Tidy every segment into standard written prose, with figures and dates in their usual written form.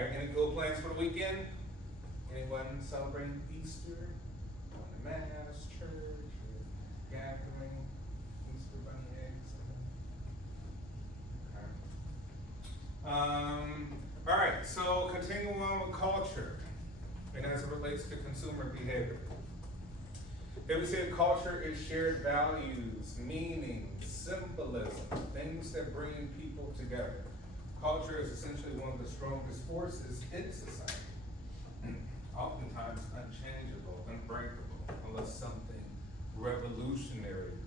right, any cool plans for the weekend? Anyone celebrating Easter? Going to mass, church, or gathering, Easter bunny eggs? Okay. All right, so continuing on with culture, and as it relates to consumer behavior. Here we say culture is shared values, meanings, symbolism, things that bring people together. Culture is essentially one of the strongest forces in society. Oftentimes unchangeable, unbreakable, unless something revolutionary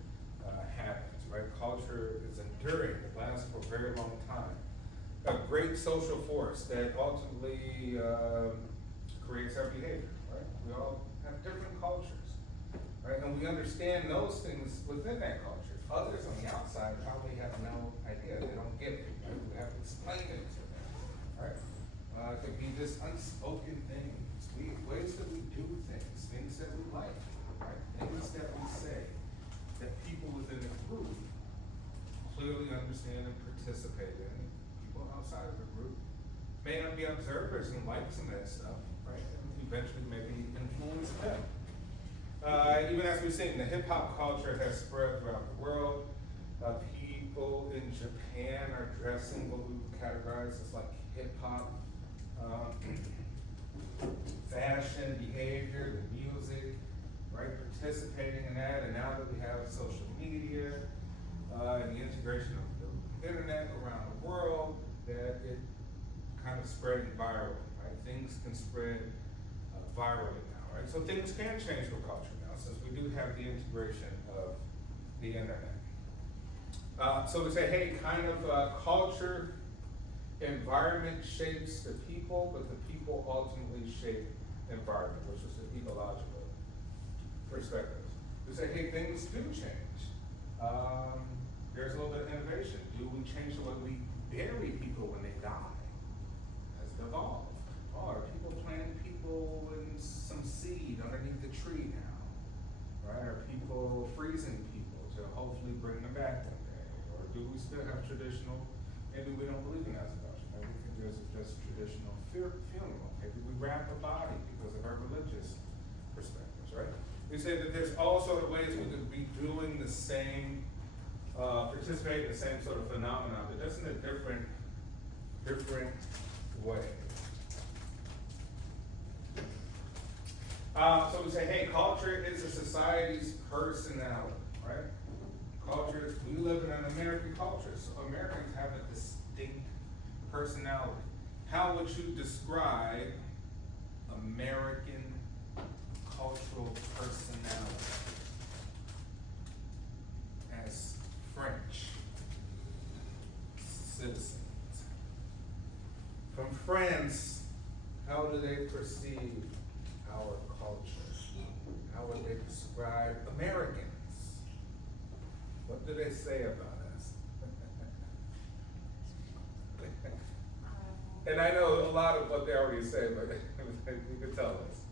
happens, right? Culture is enduring, it lasts for a very long time. A great social force that ultimately creates our behavior, right? We all have different cultures, right? And we understand those things within that culture. Others on the outside probably have no idea, they don't get it, right? We have to explain it to them, right? It could be just unspoken things, ways that we do things that we like, right? Things that we say that people within the group clearly understand and participate in. People outside of the group may not be observers and like some of that stuff, right? And eventually maybe influence them. Even as we've seen, the hip hop culture has spread throughout the world. People in Japan are dressing what we would categorize as like hip hop. Fashion, behavior, the music, right? Participating in that, and now that we have social media and the integration of the internet around the world, that it kind of spreading virally, right? Things can spread virally now, right? So things can change with culture now, since we do have the integration of the internet. So we say, hey, kind of culture, environment shapes the people, but the people ultimately shape environment, which is the ecological perspective. We say, hey, things do change. There's a little bit of innovation. Do we change the way we bury people when they die? Has it evolved? Or are people planting people in some seed underneath the tree now? Right? Are people freezing people to hopefully bring them back one day? Or do we still have traditional, maybe we don't believe in astrology, maybe we think there's just traditional funeral. Maybe we wrap a body because of our religious perspectives, right? We say that there's all sort of ways we could be doing the same, participate in the same sort of phenomenon, but just in a different way. So we say, hey, culture is a society's personality, right? Culture is, we live in an American culture, so Americans have a distinct personality. How would you describe American cultural personality as French citizens? From France, how do they perceive our culture? How would they describe Americans? What do they say about us? And I know a lot of what they already say, but you could tell us.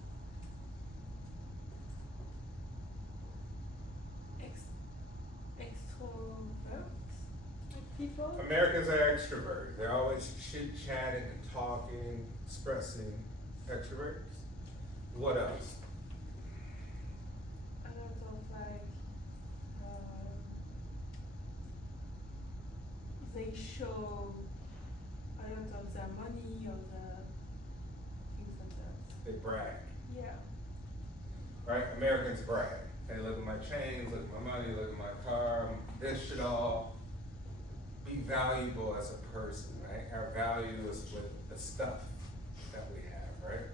Extrovert people. Americans are extroverts. They're always chit-chatting and talking, expressing. Extroverts. What else? A lot of like, they show a lot of their money or the things like that. They brag. Yeah. Right? Americans brag. Hey, look at my chains, look at my money, look at my car. This should all be valuable as a person, right? Our value is with the stuff that we have, right?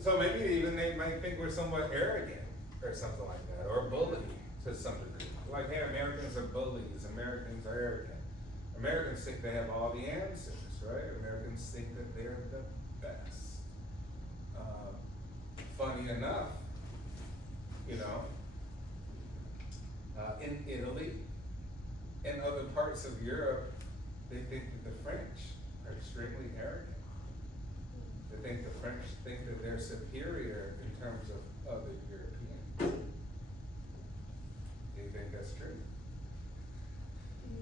So maybe even they might think we're somewhat arrogant or something like that, or bully to some degree. Like, hey, Americans are bullies, Americans are arrogant. Americans think they have all the answers, right? Americans think that they're the best. Funny enough, you know, in Italy and other parts of Europe, they think that the French are extremely arrogant. They think the French think that they're superior in terms of other Europeans. Do you think that's true?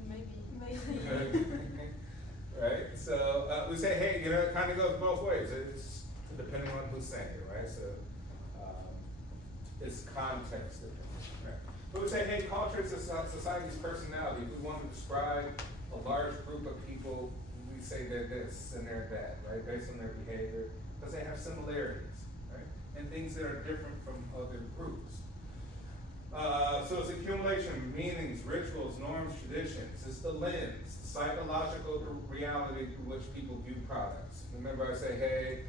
Maybe. Right? So, you know, it kind of goes both ways. It's depending on who's saying it, right? So, it's context dependent, right? We would say, hey, culture is society's personality. If we want to describe a large group of people, we say they're this and they're that, right? Based on their behavior, because they have similarities, right? And things that are different from other groups. So it's accumulation of meanings, rituals, norms, traditions. It's the lens, the psychological reality through which people view products. Remember I say, hey,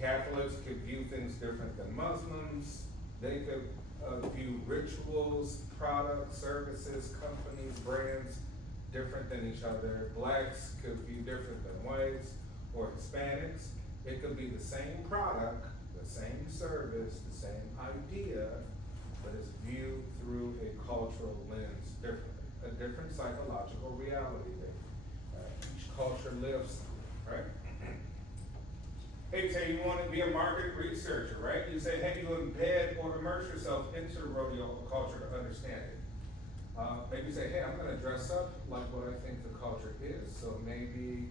Catholics could view things different than Muslims. They could view rituals, products, services, companies, brands different than each other. Blacks could view different than whites or Hispanics. It could be the same product, the same service, the same idea, but it's viewed through a cultural lens differently, a different psychological reality that each culture lives through, right? Hey, you say you want to be a market researcher, right? You say, hey, you embed or immerse yourself into the rodeo culture to understand it. Maybe you say, hey, I'm going to dress up like what I think the culture is, so maybe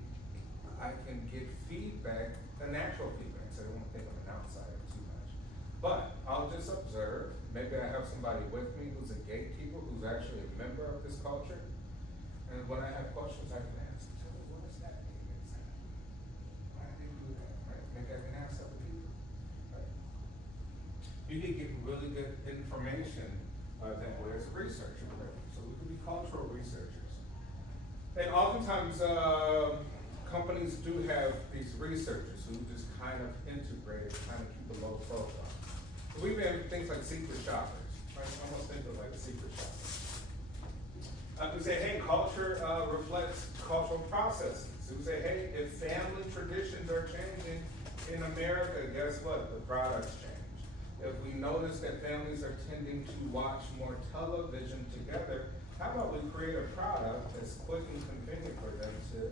I can get feedback, a natural feedback, so I don't think I'm an outsider too much. But I'll just observe. Maybe I have somebody with me who's a gatekeeper, who's actually a member of this culture. And when I have questions, I can ask, so what does that mean exactly? Why do they do that, right? Maybe I can ask other people, right? You can get really good information that way as a researcher, right? So we can be cultural researchers. And oftentimes, companies do have these researchers who just kind of integrate, kind of keep a low profile. So we've had things like secret shoppers, right? Almost think of like a secret shopper. We say, hey, culture reflects cultural processes. So we say, hey, if family traditions are changing in America, guess what? The products change. If we notice that families are tending to watch more television together, how about we create a product that's quick and convenient for them to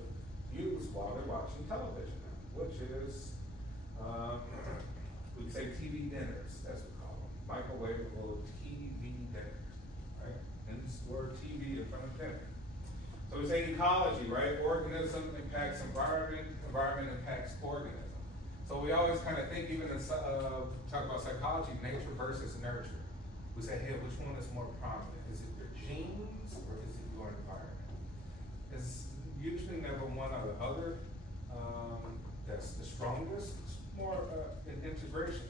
use while they're watching television, which is, we say TV dinners, as we call them, microwavable TV dinners, right? And this word TV in front of dinner. So we say ecology, right? Organism impacts environment, environment impacts organism. So we always kind of think, even in talk about psychology, nature versus nurture. We say, hey, which one is more prominent? Is it your genes or is it your environment? It's usually never one or the other that's the strongest. It's more in integration,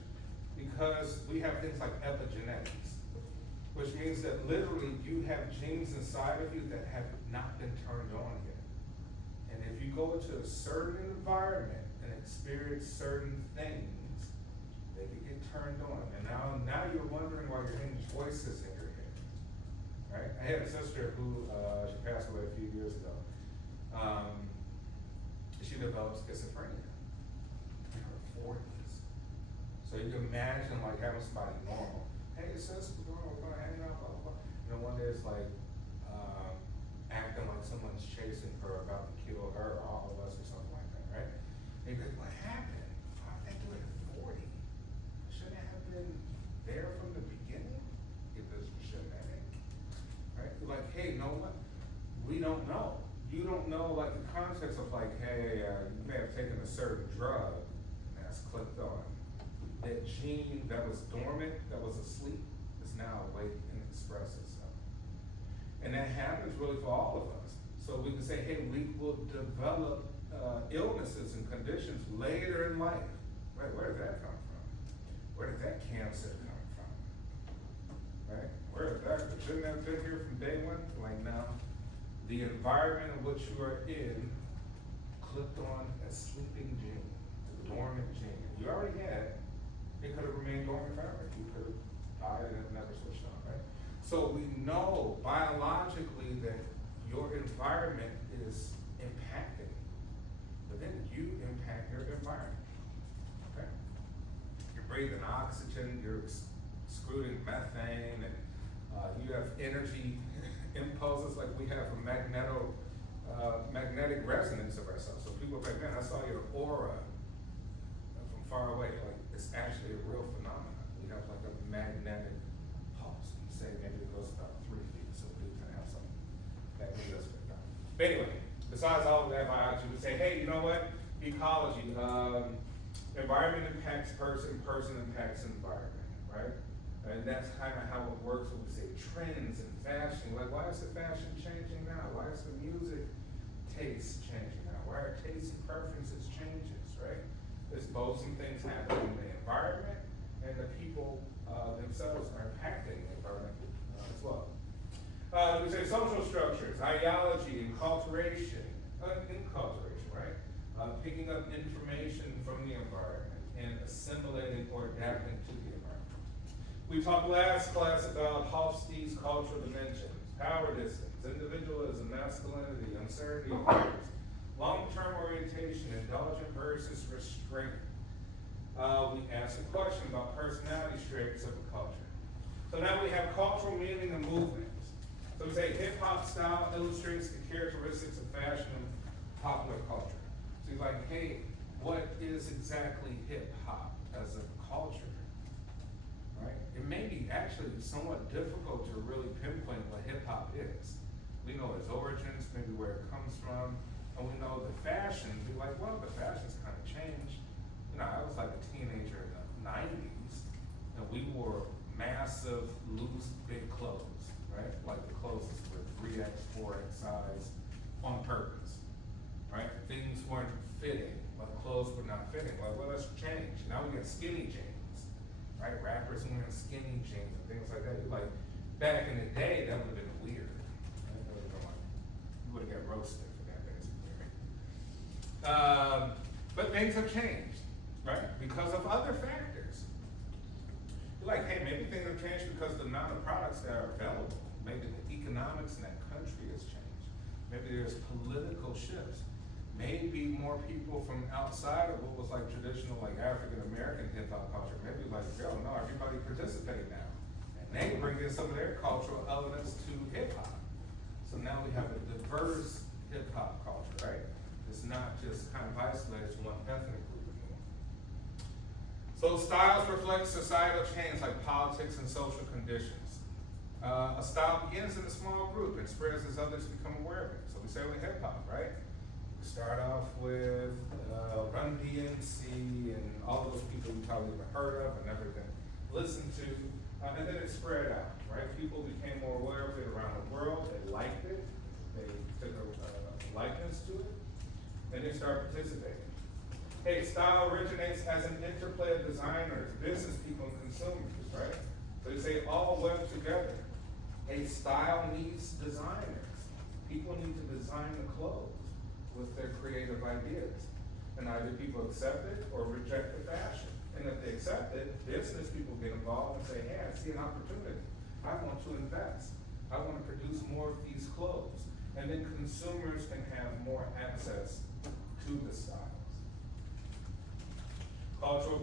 because we have things like epigenetics, which means that literally you have genes inside of you that have not been turned on yet. And if you go into a certain environment and experience certain things, they can get turned on. And now you're wondering why you're hearing voices in your head, right? I had a sister who, she passed away a few years ago. She developed schizophrenia in her 40s. So you can imagine like having somebody normal. Hey, sis, we're gonna hang out, blah, blah, blah. You know, one day it's like acting like someone's chasing her, about to kill her, or all of us, or something like that, right? And you go, what happened? Why did they do it at 40? Shouldn't it have been there from the beginning? If this shouldn't have been, right? Like, hey, you know what? We don't know. You don't know, like, the context of, like, hey, you may have taken a certain drug that's clicked on. That gene that was dormant, that was asleep, is now awake and express itself. And that happens really for all of us. So we can say, hey, we will develop illnesses and conditions later in life. Right? Where did that come from? Where did that cancer come from? Right? Where did that, shouldn't that have been here from day one? Like, now, the environment in which you are in clicked on a sleeping gene, a dormant gene. You already had it, could have remained dormant forever. You could have died and it never switched on, right? So we know biologically that your environment is impacting, but then you impact your environment, okay? You're breathing oxygen, you're excreting methane, and you have energy impulses, like we have a magnetic resonance of ourselves. So people back then, I saw your aura from far away, like it's actually a real phenomenon. We have like a magnetic pulse. You say maybe it goes about 3 feet, so we can have something that made us pick up. But anyway, besides besides all of that biology, we say, hey, you know what? Ecology, environment impacts person, person impacts environment, right? And that's kind of how it works when we say trends in fashion. Like, why is the fashion changing now? Why is the music taste changing now? Why are tastes and preferences changes, right? There's both some things happening in the environment, and the people themselves are impacting the environment as well. We say social structures, ideology, enculturation, right? Picking up information from the environment and assimilating or adapting to the environment. We talked last class about Hofstede's cultural dimensions, power distance, individualism, masculinity, uncertainty of others, long-term orientation, indulgent versus restraint. We asked a question about personality traits of a culture. So now we have cultural meaning and movements. So we say hip-hop style illustrates the characteristics of fashion and popular culture. So you're like, hey, what is exactly hip-hop as a culture? Right? It may be actually somewhat difficult to really pinpoint what hip-hop is. We know its origins, maybe where it comes from, and we know the fashion. Be like, well, the fashion's kind of changed. You know, I was like a teenager in the 90s, and we wore massive, loose, big clothes, right? Like the clothes were 3X, 4X size on purpose, right? Things weren't fitting, like clothes were not fitting. Like, well, let's change. Now we got skinny jeans, right? Rappers wearing skinny jeans and things like that. You're like, back in the day, that would have been weird. Right? That would've been like, you would have got roasted for that, basically. But things have changed, right? Because of other factors. You're like, hey, maybe things have changed because the amount of products that are available. Maybe the economics in that country has changed. Maybe there's political shifts. Maybe more people from outside of what was like traditional, like African American hip hop culture. Maybe like, yo, no, everybody participate now. And they bring in some of their cultural elements to hip hop. So now we have a diverse hip hop culture, right? It's not just kind of isolated to one ethnic group anymore. So styles reflect societal change like politics and social conditions. A style begins in a small group and spreads as others become aware of it. So we say with hip hop, right? We start off with Run DMC and all those people you probably never heard of and never been listened to. And then it spread out, right? People became more aware of it around the world. They liked it. They took a likeness to it. And they started participating. Hey, style originates as an interplay of designers, business people, and consumers, right? So they say all web together. Hey, style needs designers. People need to design the clothes with their creative ideas. And either people accept it or reject the fashion. And if they accept it, business people get involved and say, hey, I see an opportunity. I want to invest. I want to produce more of these clothes. And then consumers can have more access to the styles. Cultural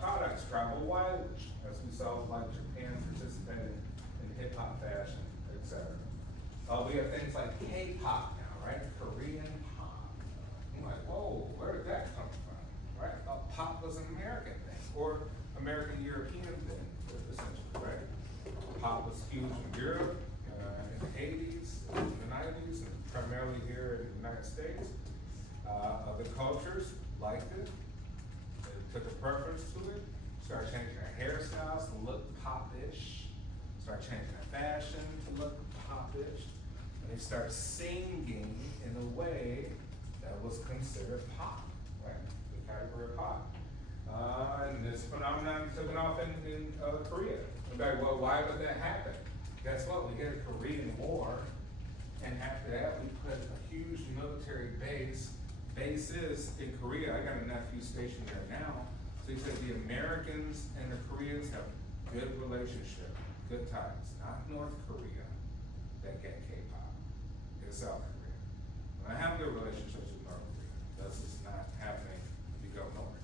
products travel widely, as we saw like Japan participated in hip hop fashion, etc. We have things like K-pop now, right? Korean pop. I'm like, whoa, where did that come from? Right? Pop was an American thing, or American European thing, essentially, right? Pop was huge in Europe in the 80s, in the 90s, and primarily here in the United States. Other cultures liked it. They took a preference to it. Started changing their hairstyles to look pop-ish. Started changing their fashion to look pop-ish. And they started singing in a way that was considered pop, right? The category of pop. And this phenomenon took it off in Korea. Okay, well, why would that happen? Guess what? We had a Korean War, and after that, we put a huge military bases in Korea. I got a nephew stationed there now. So he said the Americans and the Koreans have good relationship, good ties. Not North Korea that get K-pop. It's South Korea. And I have good relationships with North Korea. That's just not happening if you go north.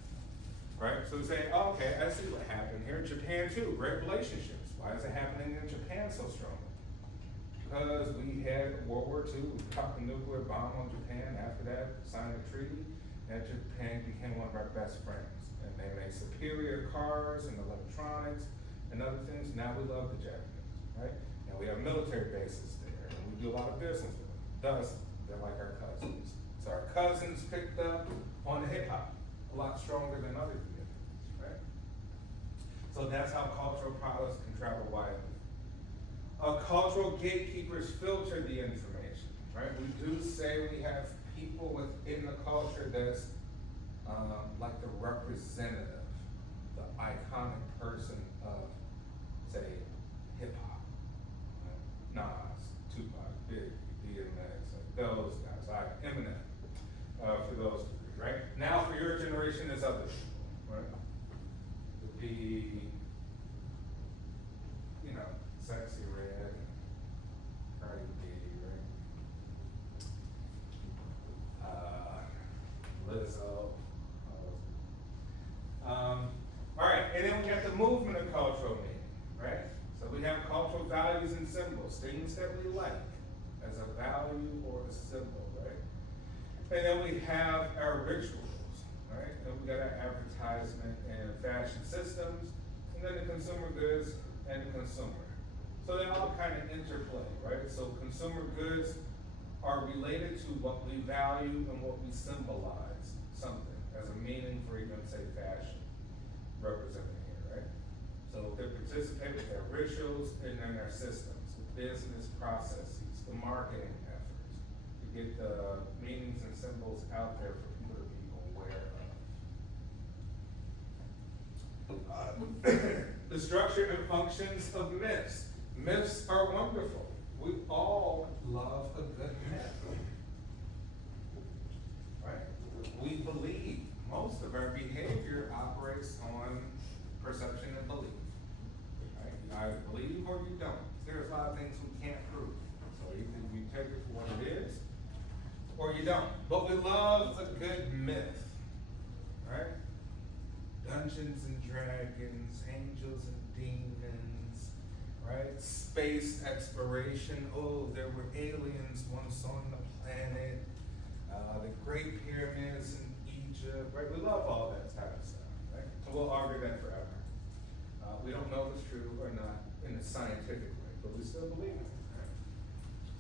Right? So we say, oh, okay, I see what happened here. Japan too, great relationships. Why is it happening in Japan so strongly? Because we had World War II, we dropped a nuclear bomb on Japan. After that, signed a treaty, and Japan became one of our best friends. And they made superior cars and electronics and other things. Now we love the Japanese, right? And we have military bases there, and we do a lot of business with them. Thus, They're like our cousins. So our cousins picked up on the hip hop a lot stronger than other communities, right? So that's how cultural products can travel widely. Cultural gatekeepers filter the information, right? We do say we have people within the culture that's like the representative, the iconic person of, say, hip hop. Nas, Tupac, Biggie, DMX, like those guys, Eminem, for those three, right? Now for your generation, there's other people, right? Would be, you know, Sexy Red, Cardi B, right? Lizzo. All right, and then we have the movement of cultural meaning, right? So we have cultural values and symbols, things that we like as a value or a symbol, right? And then we have our rituals, right? And we got our advertisement and fashion systems, and then the consumer goods and the consumer. So they all kind of interplay, right? So consumer goods are related to what we value and what we symbolize something as a meaning for even, say, fashion represented here, right? So they participate with their rituals and then their systems, the business processes, the marketing efforts to get the meanings and symbols out there for people to be aware of. The structure and functions of myths. Myths are wonderful. We all love a good myth, right? We believe. Most of our behavior operates on perception and belief, right? You either believe or you don't. There's a lot of things we can't prove. So either you take it for what it is, or you don't. But we love a good myth, right? Dungeons and Dragons, angels and demons, right? Space exploration. Oh, there were aliens once on the planet. The Great Pyramids in Egypt, right? We love all that type of stuff, right? So we'll argue that forever. We don't know if it's true or not in a scientific way, but we still believe it, right?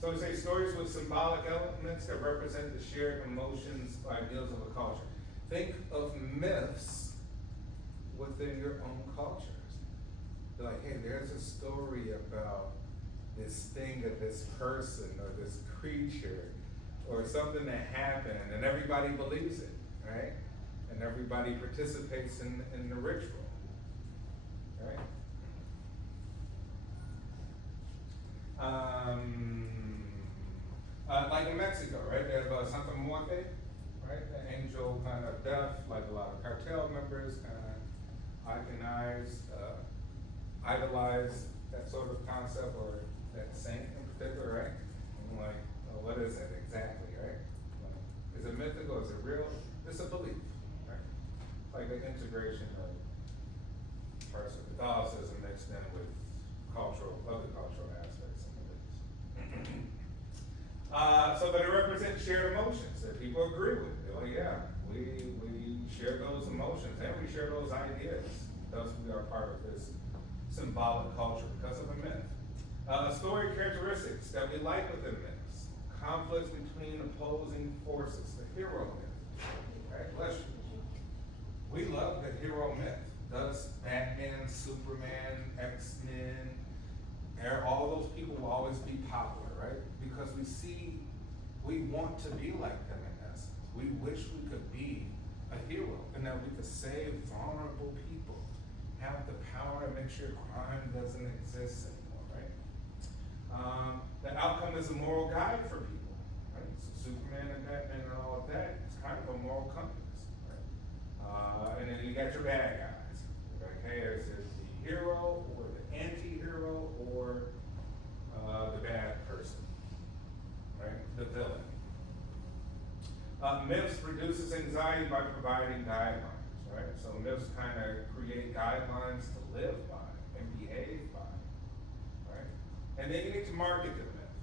So we say stories with symbolic elements that represent the shared emotions, ideals of a culture. Think of myths within your own cultures. Like, hey, there's a story about this thing or this person or this creature or something that happened and everybody believes it, right? And everybody participates in the ritual, right? Like in Mexico, right? They have Santa Muerte, right? The angel kind of death, like a lot of cartel members kind of idolize that sort of concept or that saint in particular, right? And like, oh, what is it exactly, right? Is it mythical? Is it real? It's a belief, right? Like the integration of parts of Catholicism mixed in with other cultural aspects and beliefs. So that it represents shared emotions that people agree with. They're like, yeah, we share those emotions and we share those ideas. Thus, we are part of this symbolic culture because of a myth. Story characteristics that we like within myths. Conflicts between opposing forces. The hero myth. Right? Bless you. We love the hero myth. Thus, Batman, Superman, X-Men, all those people will always be popular, right? Because we want to be like them in essence. We wish we could be a hero and that we could save vulnerable people, have the power to make sure crime doesn't exist anymore, right? The outcome is a moral guide for people, right? So Superman and Batman and all of that, it's kind of a moral compass, right? And then you got your bad guys. Like, hey, is it the hero or the anti-hero or the bad person, right? The villain. Myths reduces anxiety by providing guidelines, right? So myths kind of create guidelines to live by and behave by, right? And then you need to market the myth.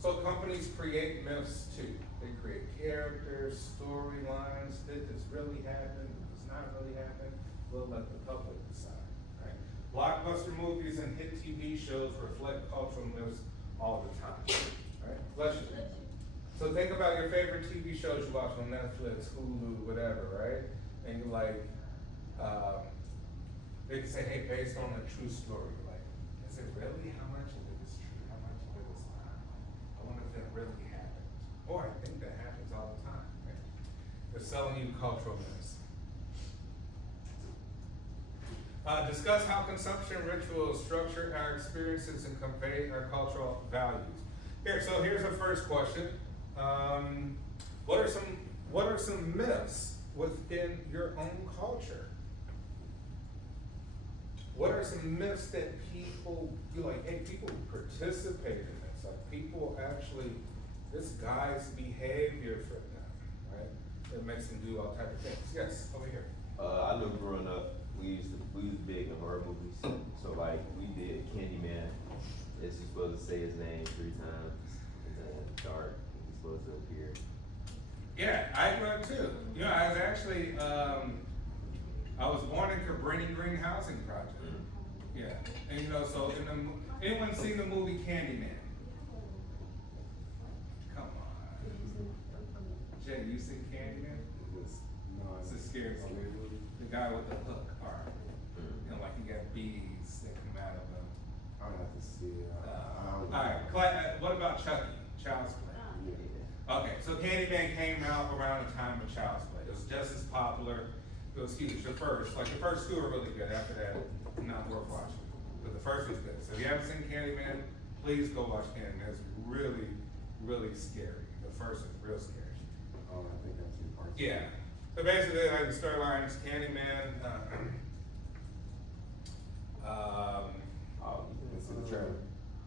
So companies create myths too. They create characters, storylines. Did this really happen? Did this not really happen? We'll let the public decide, right? Blockbuster movies and hit TV shows reflect cultural myths all the time, right? Bless you. So think about your favorite TV shows you watch on Netflix, Hulu, whatever, right? And you're like, they can say, hey, based on a true story. You're like, is it really? How much of it is true? How much of it is not? I wonder if that really happened. Or I think that happens all the time, right? They're selling you cultural myths. Discuss how consumption rituals structure our experiences and convey our cultural values. So here's the first question. What are some myths within your own culture? What are some myths that people, you're like, hey, people participate in this. Like people actually, this guy's behavior for them, right? That makes them do all type of things. Yes, over here. I know growing up, we was big in horror movies. So like we did Candyman. It's just supposed to say his name 3 times in the dark. He's supposed to appear. Yeah, I grew up too. You know, I was actually, I was born in Cabrini Green Housing Project. Yeah, and you know, so anyone seen the movie Candyman? Come on. Jay, you seen Candyman? No, It's a scary movie. The guy with the hook arm. You know, like he got bees that come out of him. I would have to see it. Alright, what about Chucky? Child's Play? Yeah. Okay, so Candyman came out around the time of Child's Play. It was just as popular. It was huge. The first 2 are really good. After that, not worth watching. But the first was good. So if you haven't seen Candyman, please go watch Candyman. It's really, really scary. The first is real scary. Oh, I think I've seen parts. Yeah. So basically, like the storyline is Candyman. Let's see the trailer.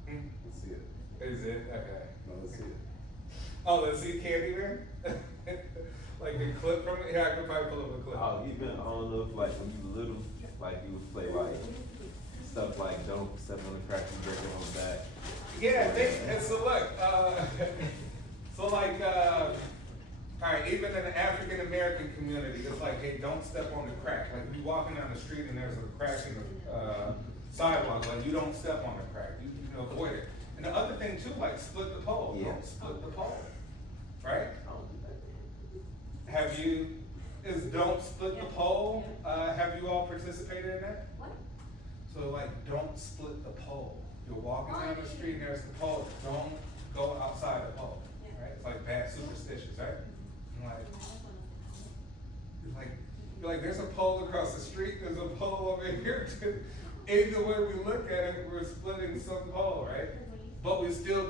Hmm? Let's see it. Is it? Okay. No, let's see it. Oh, let's see Candyman? Like a clip from it? Yeah, I could probably pull up a clip. Even, I don't know if like when you were little, like you would play like stuff like don't step on the crack and break it on the back. Yeah, and so look, alright, even in the African American community, it's like, hey, don't step on the crack. Like if you're walking down the street and there's a crack in the sidewalk, like you don't step on the crack, you avoid it. And the other thing too, like split the pole, Yeah. don't split the pole, right? I don't do that. Don't split the pole, have you all participated in that? What? So like, don't split the pole. You're walking down the street and there's the pole, don't go outside the pole, right? It's like bad superstitions, right? And you're like, there's a pole across the street, there's a pole over here too. Either way we look at it, we're splitting some pole, right? But we still,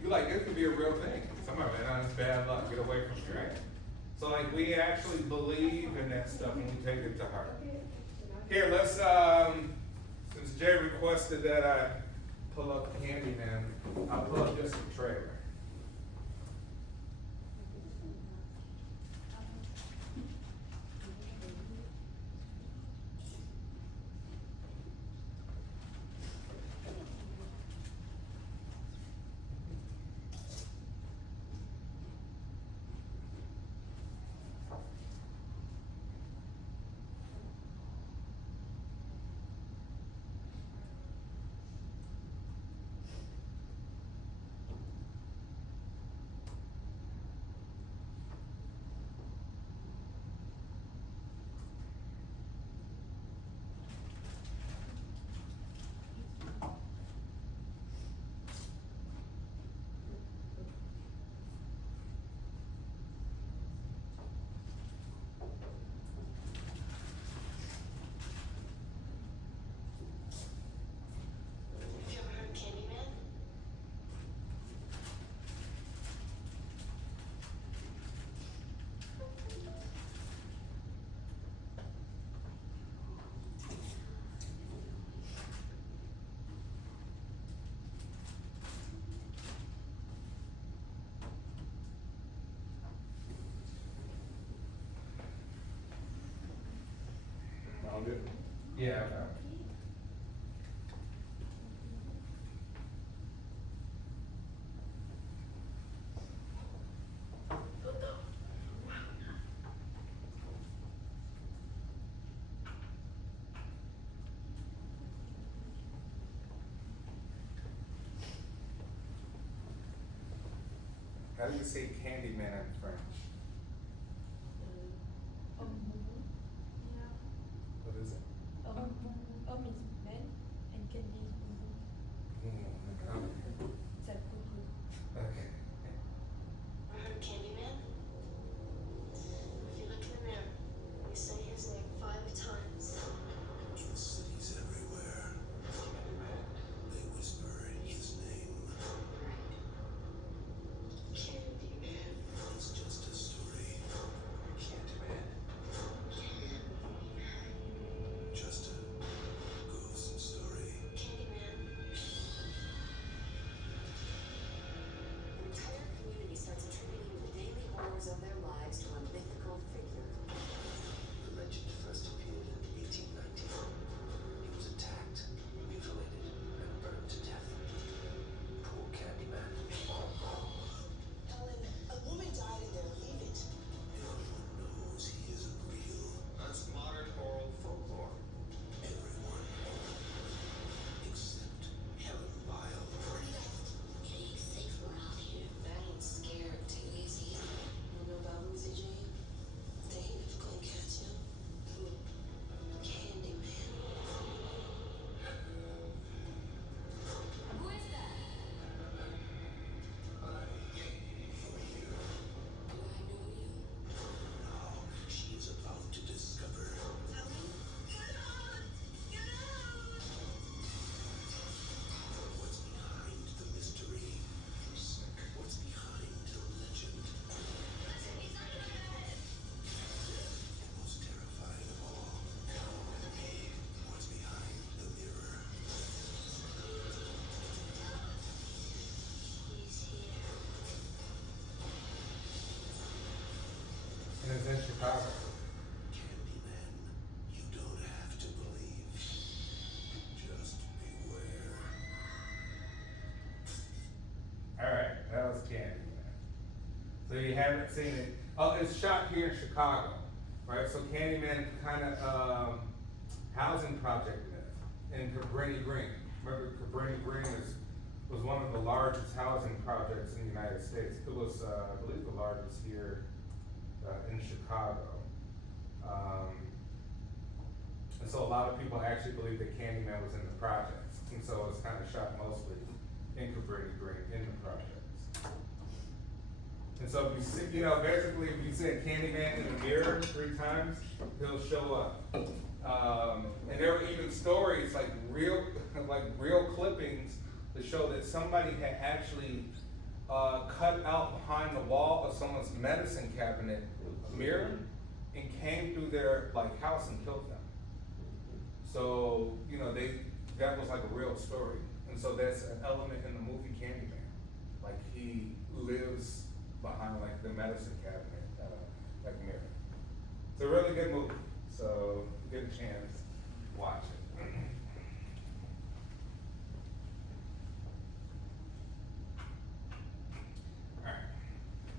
you're like, it could be a real thing. Somebody, man, that's bad luck, get away from me, right? So like, we actually believe in that stuff and we take it to heart. Here, let's, since Jay requested that I pull up Candyman, I'll pull up just the trailer. Found it? Yeah, I found it. How do you say Candyman in French? Yeah. What is it? Homme is man and candy is bonbon. C'est à propos. Okay. I heard Candyman. If you look in the mirror, you say his name 5 times. In cities everywhere, they whisper his name. Candyman. It's just a story. Candyman. Just a ghost story. Candyman. An entire community starts attributing the daily horrors of their lives to a mythical figure. The legend first appeared in 1890. He was attacked, mutilated, and burned to death. Poor Candyman. Helen, a woman died and they're leaving. Everyone knows he isn't real. That's modern oral folklore. Everyone. Except Helen Lyle. It ain't safe around here. That ain't scared too easy. You know about Lucy Jane? They ain't never gonna catch him. Candyman. Who is that? I came for you. Do I know you? Now she is about to discover what's behind the mystery. What's behind the legend. And most terrifying of all, what's behind the mirror. He's here. And it's in Chicago. Candyman, you don't have to believe. Just beware. Alright, that was Candyman. So you haven't seen it. Oh, it's shot here in Chicago, right? So Candyman kind of housing project in Cabrini Green. Remember Cabrini Green was one of the largest housing projects in the United States. It was, I believe, the largest here in Chicago. And so a lot of people actually believe that Candyman was in the projects. And so it's kind of shot mostly in Cabrini Green, in the projects. And so if you see, you know, basically if you say Candyman in the mirror 3 times, he'll show up. And there were even stories, like real clippings to show that somebody had actually cut out behind the wall of someone's medicine cabinet a mirror and came through their like house and killed them. So, you know, that was like a real story. And so that's an element in the movie Candyman. Like he lives behind like the medicine cabinet, like mirror. It's a really good movie. So if you get a chance, watch it. Alright.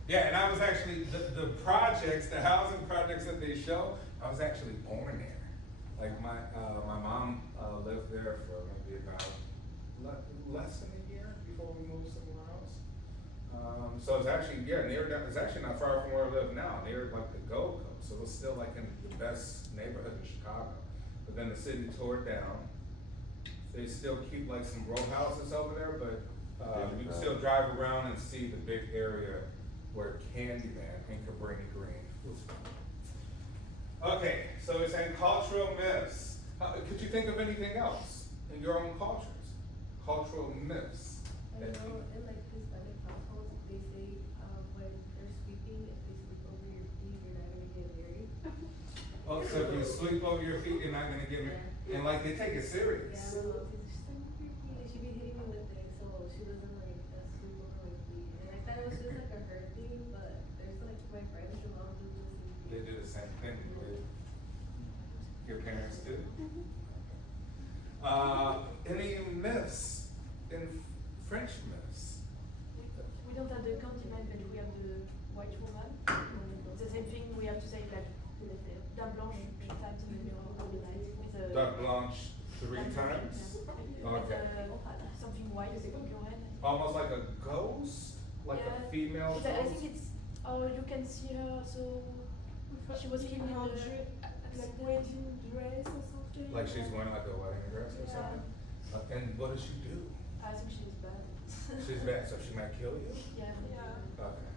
Yeah, and I was actually, the projects, the housing projects that they show, I was actually born there. Like my mom lived there for maybe about less than a year before we moved somewhere else. So it's actually, yeah, it's actually not far from where I live now, near like the Gold Coast. So it's still like in the best neighborhood in Chicago. But then the city tore it down. They still keep like some row houses over there, but you can still drive around and see the big area where Candyman in Cabrini Green was from. Okay, so it's in cultural myths. Could you think of anything else in your own cultures? Cultural myths. I that know you- in like Hispanic households, they say when they're sleeping, if they sleep over your feet, you're not gonna get married. Oh, so if you sleep over your feet, you're not gonna get married. And like they take it Yeah, serious. my mom says, just sleep over your feet, and she be hitting me with it, so she doesn't like sleep over my feet. And I thought it was just like a her thing, but there's like my friends who all do the same thing. They do the same thing with your parents too. Any myths in French myths? We don't have the Candyman, but we have the white woman. It's the same thing, we have to say like, Dame Blanche 3 times in the mirror all the night with a. Dame Blanche 3 times? With Okay. something white, c'est comme Johan. Almost like a ghost? like Yeah. a female But I ghost? think it's, oh, you can see her, so she was in cleaning her the, like wedding dress or something. Like she's wearing like a wedding dress or Yeah. something? And what does she do? I think she's bad. She's bad, so she might kill you? Yeah. Yeah. Okay,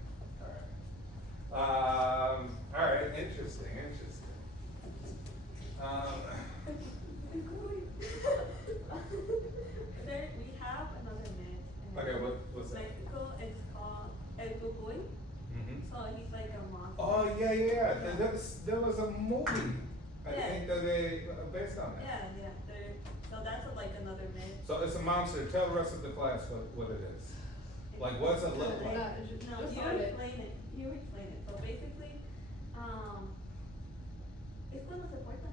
alright, interesting. Then we have another myth in Okay, what's that? Mexico. It's called El Cucuy. Mhm. So he's like a monster. Oh, yeah, there was a movie, I Yeah. think that they, based on that. Yeah. So that's like another myth. So it's a monster, tell the rest of the class what it is. Like, what's it look like? No, Just you start it. explain it. You explain it. So basically, es cuando se portan mal.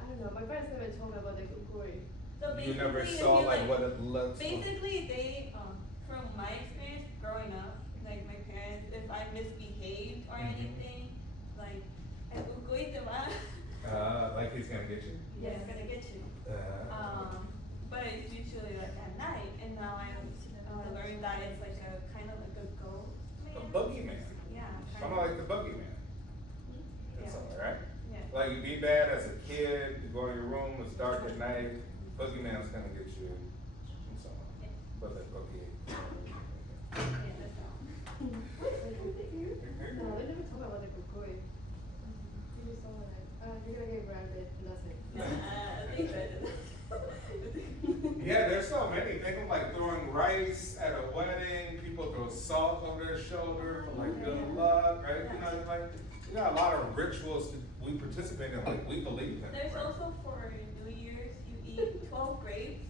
I don't know, my parents never told me about the kukuri. So You never basically, if saw you, like what it looks like? Basically, they, from my experience growing up, like my parents, if I misbehaved or Mhm. anything, like, el cucuy te va, Like he's gonna get you? yeah, it's gonna get you. But it's usually like at night, and now I learned that it's like a kind of like a ghost man. A boogeyman. Yeah. Kinda like the boogeyman. Yeah. That's all right. Yeah. Like you be bad as a kid, you go in your room, it's dark at night, boogeyman's gonna get you from somewhere. Yeah. But the boogie. Yeah, that's all. No, they never told me about the kukuri. They just told me like, you're gonna get branded, and that's it. I think that Yeah, there's so many. Think of like throwing rice at a wedding. People throw salt over their shoulder for like good luck, right? You know, like you got a lot of rituals that we participate in, like we believe in. There's right? also for New Year's, you eat 12 grapes,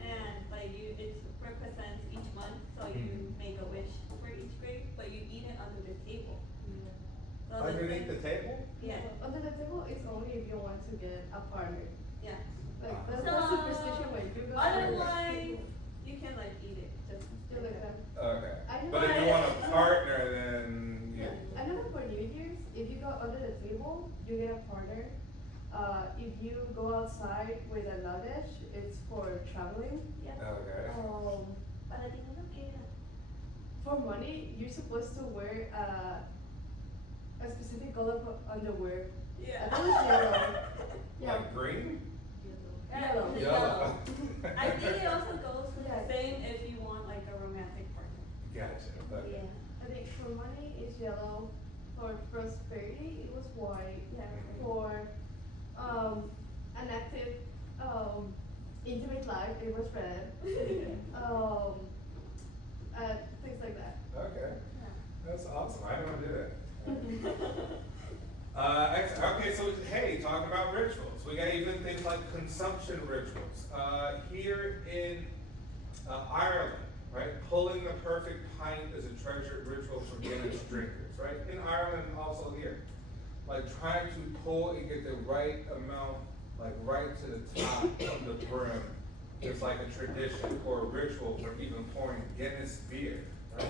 and like it represents each month, so you make a wish for each grape, but you eat it under the table. So that's Underneath the like- table? Yeah, Under the table, it's only if you want to get a partner. yeah. Like, that's So, not superstition when you go. Otherwise, you can like eat it, just. You're like that. Okay. I know But if you I- want a partner, then yeah. I know that for New Year's, if you go under the table, you get a partner. If you go outside with a luggage, it's for traveling. Yeah. Okay. Para ti no queda. For money, you're supposed to wear a specific color of underwear. Yeah. I think it's yellow. Yeah. Like green? Yellow. It's Yellow. I think it also goes with Yeah. the same if you want like a romantic partner. Gotcha. Okay. I think for money, it's yellow. For prosperity, it was white. Yeah. For an active, intimate life, it was red. Things like that. Okay. Yeah. That's awesome. I don't do that. Okay, so hey, talking about rituals, we got even things like consumption rituals. Here in Ireland, right, pulling the perfect pint is a treasured ritual for Guinness drinkers, right? In Ireland and also here, like trying to pull and get the right amount, like right to the top of the brim is like a tradition or a ritual for even pouring Guinness beer, right?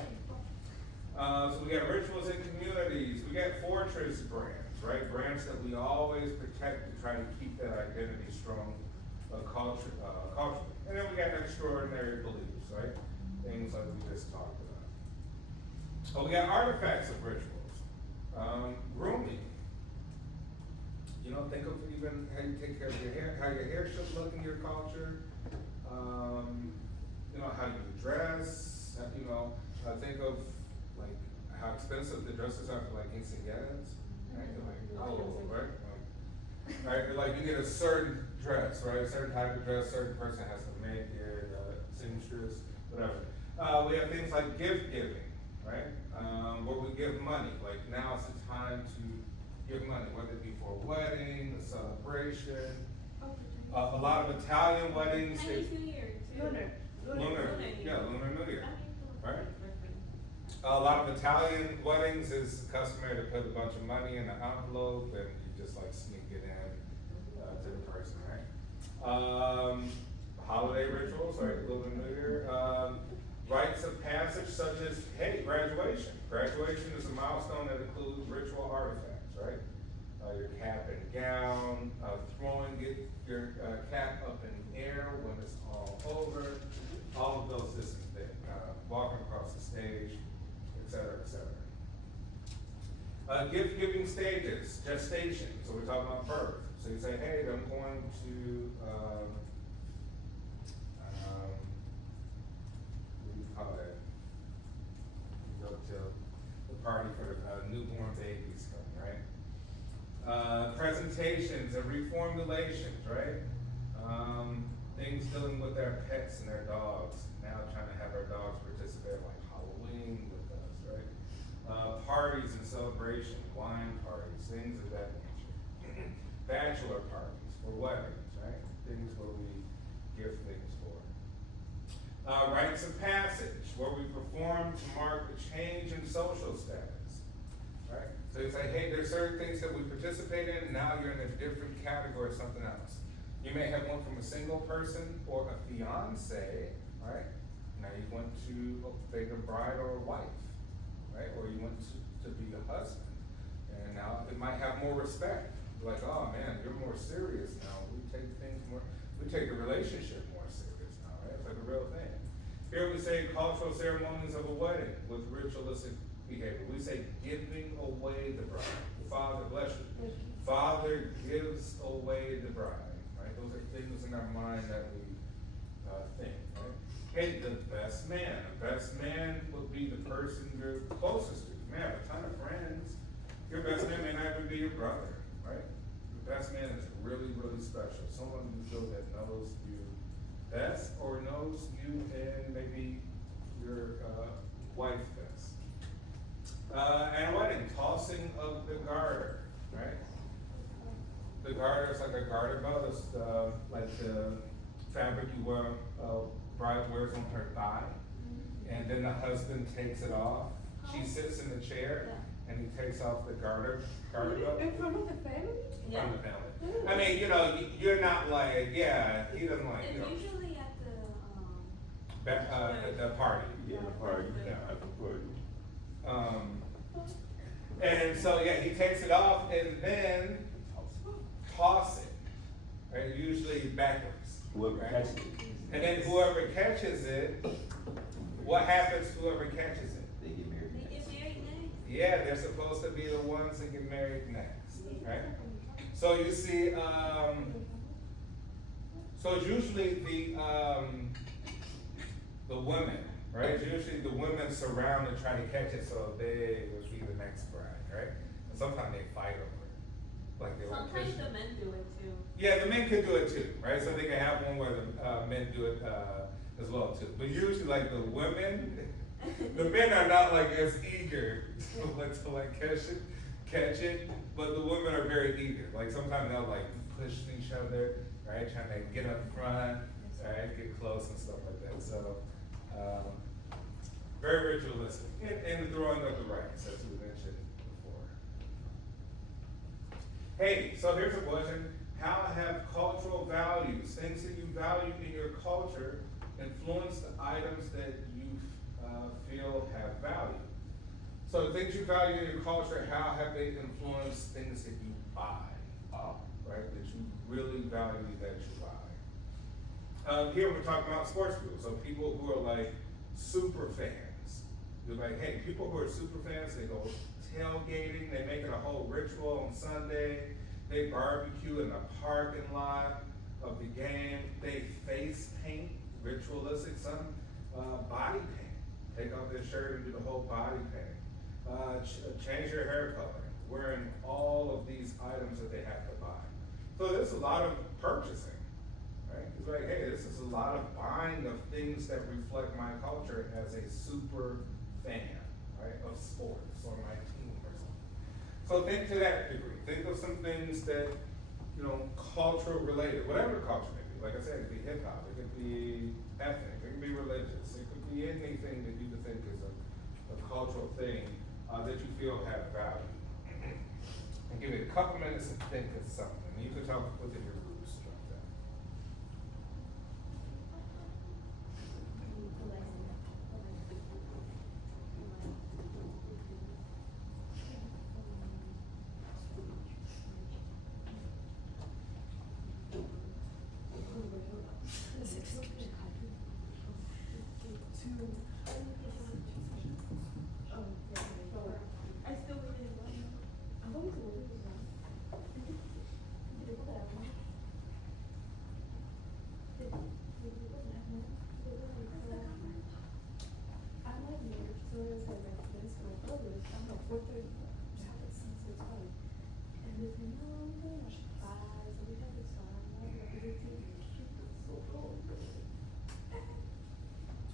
So we got rituals in communities, we got fortress brands, right? Brands that we always protect to try to keep that identity strong, culturally. And then we got extraordinary beliefs, right? Things like we just talked about. But we got artifacts of rituals. Grooming. You know, think of even how you take care of your hair, how your hair should look in your culture. You know, how you dress, you know, think of like how expensive the dresses are for like quinceañeras, right? They're like, oh, right? Right, like you get a certain dress, right? A certain type of dress, certain person has to make it, seamstress, whatever. We have things like gift giving, right? Where we give money, like now is the time to give money, whether it be for a wedding, a celebration. A lot of Italian weddings, Chinese New Year too. Lunar. Lunar New Year, right? A lot of Italian weddings is customary to put a bunch of money in an envelope and you just like sneak it in to the person, right? Holiday rituals, right? Lunar New Year. Rites of passage such as, hey, graduation. Graduation is a milestone that includes ritual artifacts, right? Your cap and gown, get your cap up in the air when it's all over, all of those different things. Walking across Gift giving stages, gestation, so we're talking about birth. So you say, hey, I'm going to, what do you call it? You go to the party for the newborn babies coming, right? Presentations and reformulations, right? Things dealing with their pets and their dogs. Now trying to have our dogs participate like Halloween with us, right? Parties and celebration, wine parties, things of that nature. Bachelor parties for weddings, right? Things where we give things for. Rites of passage, where we perform to mark the change in social status, right? So you say, hey, there's certain things that we participate in, and now you're in a different category of something else. You may have one from a single person or a fiance, right? Now you went to make a bride or a wife, right? Or you went to be a husband. And now it might have more respect. Like, oh man, you're more serious now. We take the relationship more serious now, right? It's like a real thing. Here we say cultural ceremonies of a wedding with ritualistic behavior. We say giving away the bride. Father, bless you. Father gives away the bride. Those are things in our mind that we think, right? Hey, the best man. The best man would be the person you're closest to. You may have a ton of friends. Your best man may not even be your brother, right? The best man is really, really special. Someone you feel that knows you best or knows you and maybe your wife best. And a wedding, tossing of the garter, right? The garter is like a garter belt. It's like the fabric you wear, bride wears on her thigh, and then the husband takes it off. She sits in the chair, and he takes off the garter belt. In front of the family? From the family. I mean, you know, you're not like, yeah, he doesn't like, you know. It's usually at At the party. Yeah, the party, Yeah. at the party. And so, yeah, he takes it off and then toss it, right? Usually backwards. Whoever right? catches it. And then whoever catches it, what happens to whoever catches it? They get married They next. get married next. Yeah, they're supposed to be the ones that get married next, right? So you see, so it's usually the women, right? It's usually the women surround and try to catch it so they will be the next bride, right? And sometimes they fight over it. Like they want to Sometimes push the men do it too. Yeah, the men could do it too, right? So they can have one where the men do it as well too. But usually, like the women, the men are not like as eager to like catch it, but the women are very eager. Like sometimes they'll like push each other, right? Trying to get up front, right? Get close and stuff like that. So very ritualistic. And the throwing of the rice, as we mentioned before. Hey, so here's a question. How have cultural values, things that you value in your culture, influence the items that you feel have value? So the things you value in your culture, how have they influenced things that you buy, right? That you really value that you buy. Here we're talking about sports people. So people who are like super fans. You're like, hey, people who are super fans, they go tailgating, they make it a whole ritual on Sunday. They barbecue in the parking lot of the game. They face paint, ritualistic, some body paint. Take off their shirt and do the whole body paint. Change your hair color, wearing all of these items that they have to buy. So there's a lot of purchasing, right? It's like, hey, this is a lot of buying of things that reflect my culture as a super fan, right, of sports or my team or something. So think to that degree. Think of some things that, you know, cultural related, whatever the culture may be. Like I said, it could be hip hop, it could be ethnic, it could be religious, it could be anything that you could think is a cultural thing that you feel have value. And give it a couple minutes to think of something. You can talk within your groups about that. I still believe in love.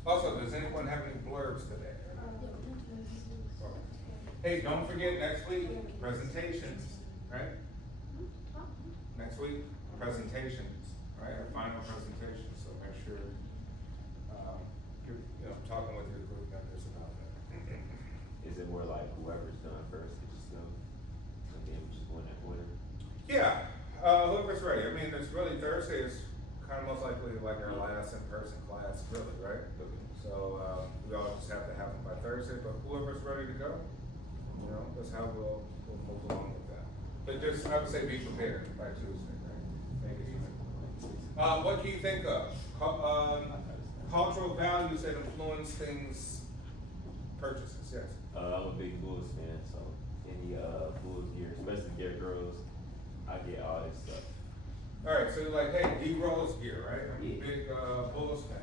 Also, does anyone have any blurbs today? Hey, don't forget next week, presentations, right? Next week, presentations, right, our final presentation, so make sure, you're, talking with your group members about that. Is it more like whoever's done first, could just go, and then we just go in that order? Yeah, whoever's ready, I mean, it's really, Thursday is kind of most likely like our last in-person class, really, right? So, we all just have to have them by Thursday, but whoever's ready to go, that's how we'll move along with that. But just, I would say be prepared by Tuesday, right? Make it easy. What can you think of? Cultural values that influence things, purchases, yes. I'm a big Bulls fan, so any, Bulls gear, especially gear girls, I get all this stuff. All right, so you're like, hey, D-Rose gear, right? I'm a Yeah. big, Bulls fan.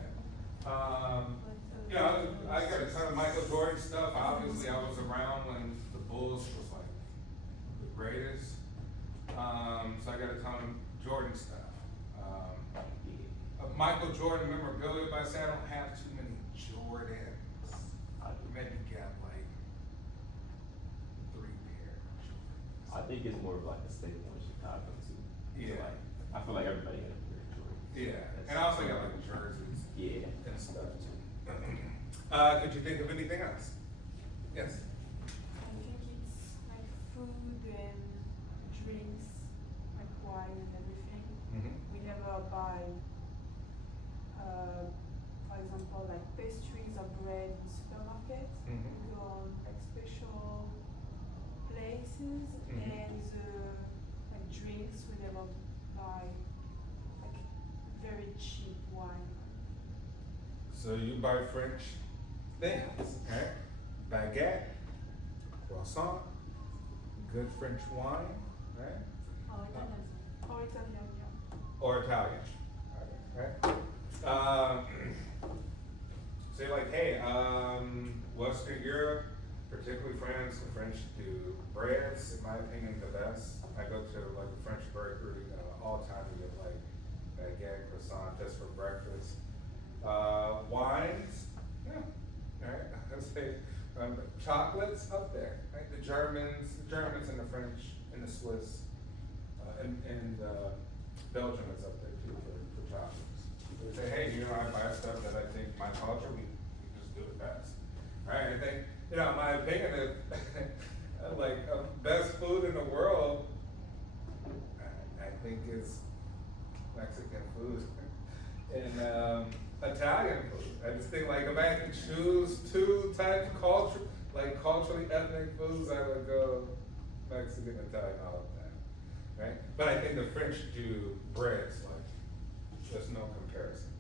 I got a ton of Michael Jordan stuff. Obviously, I was around when the Bulls was like the greatest. So I got a ton of Jordan stuff. Michael Jordan memorabilia, but I say I don't have too many Jordans. I maybe get like 3 pairs. I think it's more of like a staple in Chicago too. Yeah. So like, I feel like everybody has a pair of Jordans. Yeah, and I also got like jerseys. Yeah. And stuff too. Could you think of anything else? Yes. I think it's like food and drinks, like wine and everything. We never buy, for example, like pastries or bread in supermarkets. Mhm. We go on like special places Mhm. and like drinks, we never buy like very cheap wine. So you buy French things, right? Baguette, croissant, good French wine, right? Oh, Italian. Or Italian, yeah. Or Italian, right? So you're like, hey, Western Europe, particularly France, the French do breads, in my opinion, the best. I go to like a French bakery, all the time to get like baguette, croissant, just for breakfast. Wines, yeah, alright, let's say, chocolates up there, right? The Germans and the French and the Swiss, and Belgium is up there too for chocolates. They say, hey, I buy stuff that I think my culture, we just do it best. Right, I think, my opinion is, like, best food in the world, I think is Mexican food and, Italian food. I just think like if I had to choose 2 types of culture, like culturally ethnic foods, I would go Mexican, Italian, all of that, right? But I think the French do breads, like, there's no comparison.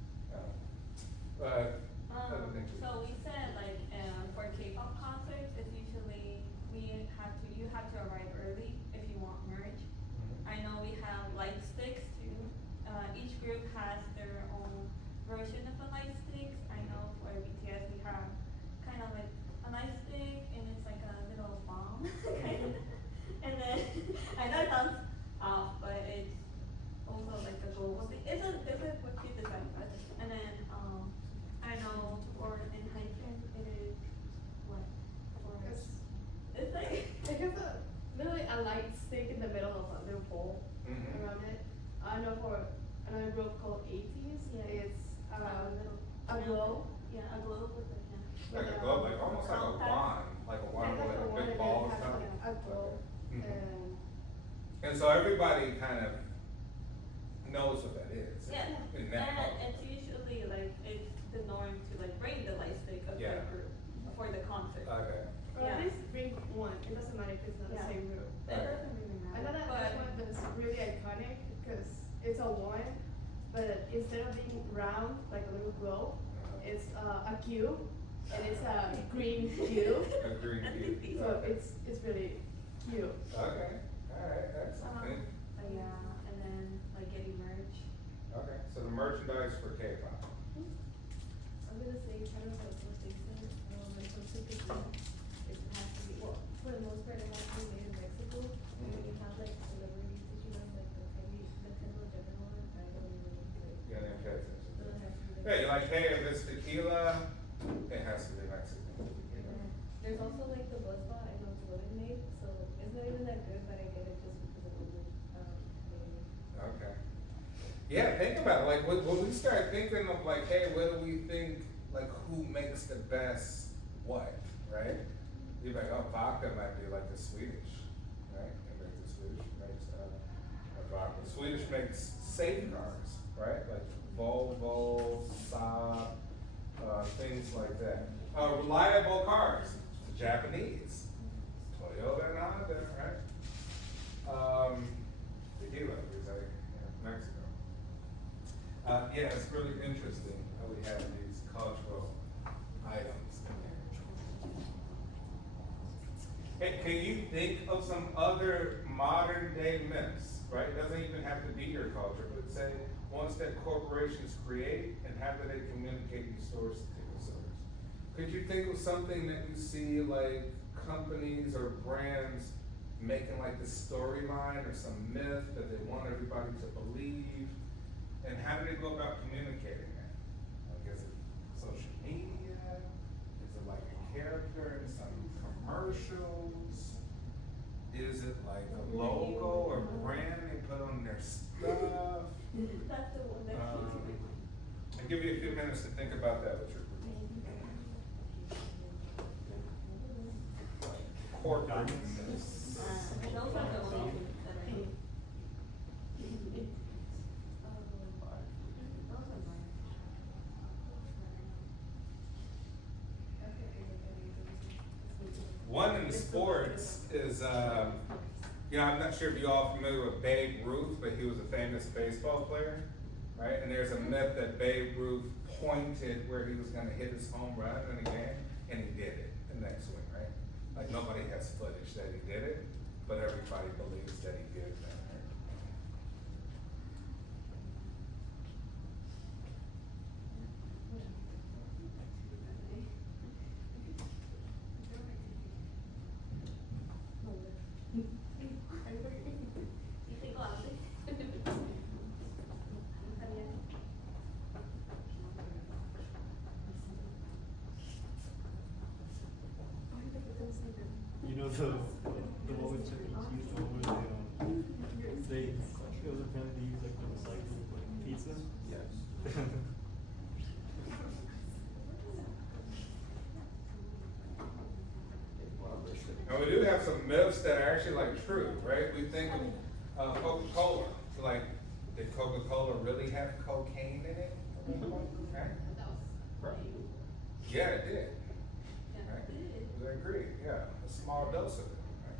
But other things. So we said like, for K-pop concerts, it's usually, you have to arrive early if you want merch. I know we have light sticks too. Each group has their own version of a light sticks. I know for BTS we have kind of like a light stick and it's like a little bomb kind of. And then I know it sounds off, but it's also like a global thing. It's a cute design, but and then I know for in hiking it is what for it's like It has literally a light stick in the middle of a little bowl around it. I know for another group called 80s, Yeah. it's a a glow. Yeah, a globe with the Like a globe, like almost like a wand, with It's like like a one big and ball it of has stuff. like a glow. Mhm. And And so everybody kind of knows what that is. Yeah, In that and culture. it's usually like, it's the norm to like bring the light stick of Yeah. the group for the concert. Okay. or Yeah. at least bring one. It doesn't matter if it's not Yeah. the same group. That doesn't really I matter, know that but, this one that's really iconic because it's a wand, but instead of being round like a little globe, it's a cube, and it's a green cube. A green cube. So it's really cute. Okay, alright, excellent. but yeah, and then like getting merch. Okay, so the merchandise for K-pop. I'm gonna say kind of like what they said, like some typical, it has to be, well, for the most part, it has to be made in Mexico. And when you have like celebrities, you know, like the Kendall Jenner one, I don't even know. You gotta pay attention. So it has to be Yeah, you're like, hey, if it's tequila, has to be Mexican. There's also like the bus bar, I know it's women made, so it's not even that good, but I get it just because of women, maybe. Okay. Yeah, think about it, like, when we start thinking of like, hey, what do we think, like, who makes the best what, right? You're like, oh, vodka might be like the Swedish, right? They make the Swedish makes, vodka. Swedish makes safe cars, right? Like Volvo, Saab, things like that. Reliable cars, the Japanese, Toyota and Honda, right? Tequila is like Mexico. Yeah, it's really interesting how we have these cultural items in there. Hey, can you think of some other modern day myths, right? It doesn't even have to be your culture, but say ones that corporations create and how do they communicate these stories to consumers? Could you think of something that you see like companies or brands making like this storyline or some myth that they want everybody to believe? And how do they go about communicating that? Like, is it social media? Is it like a character in some commercials? Is it like a logo or brand they put on their stuff? That's the one that I'll give you a few minutes to think about that with your group. Corporate myths. those are the only that I know. One in sports is, I'm not sure if you all familiar with Babe Ruth, but he was a famous baseball player, right? And there's a myth that Babe Ruth pointed where he was gonna hit his home run in a game, and he did it in that swing, right? Like, nobody has footage that he did it, but everybody believes that he did that, right? You think loudly. You know the one with Chuck E. Cheese, the one where they it was apparently used like the recycled like pizza. Yes. And we do have some myths that are actually like true, right? We think of Coca-Cola, like, did Coca-Cola really have cocaine in it? Right? Right. Yeah, it did. Right? We agree, yeah, a small dose of it, right?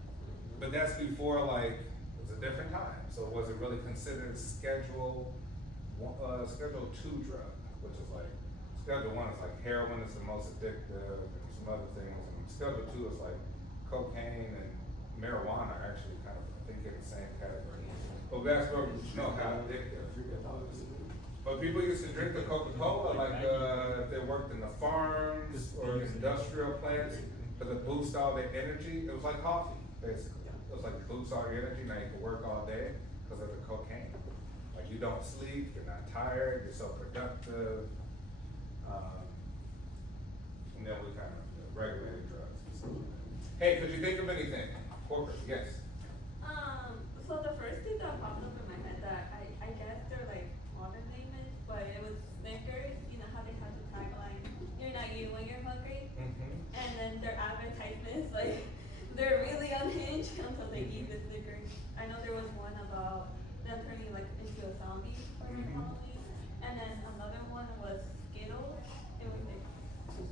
But that's before, like, it was a different time, so was it really considered Schedule 2 drug, which is like, Schedule 1 is like heroin is the most addictive, and some other things, and Schedule 2 is like cocaine and marijuana are actually kind of, I think, in the same category. But that's where we know how addictive it was. But people used to drink the Coca-Cola like if they worked in the farms or industrial plants, because it boosts all their energy. It was like coffee, basically. It was like it boosts all your energy, now you can work all day because of the cocaine. Like, you don't sleep, you're not tired, you're so productive. And then we kind of regulated drugs and stuff like that. Hey, could you think of anything? Corporate, yes. So the first thing that popped up in my head that I guess they're like modern laymen, but it was Snickers. You know how they have the tagline, "You're not you when you're hungry," and then their advertisements like they're really unhinged until they eat the Snickers. I know there was one about them turning like into a zombie for Halloween, and then another one was Skittles. It was like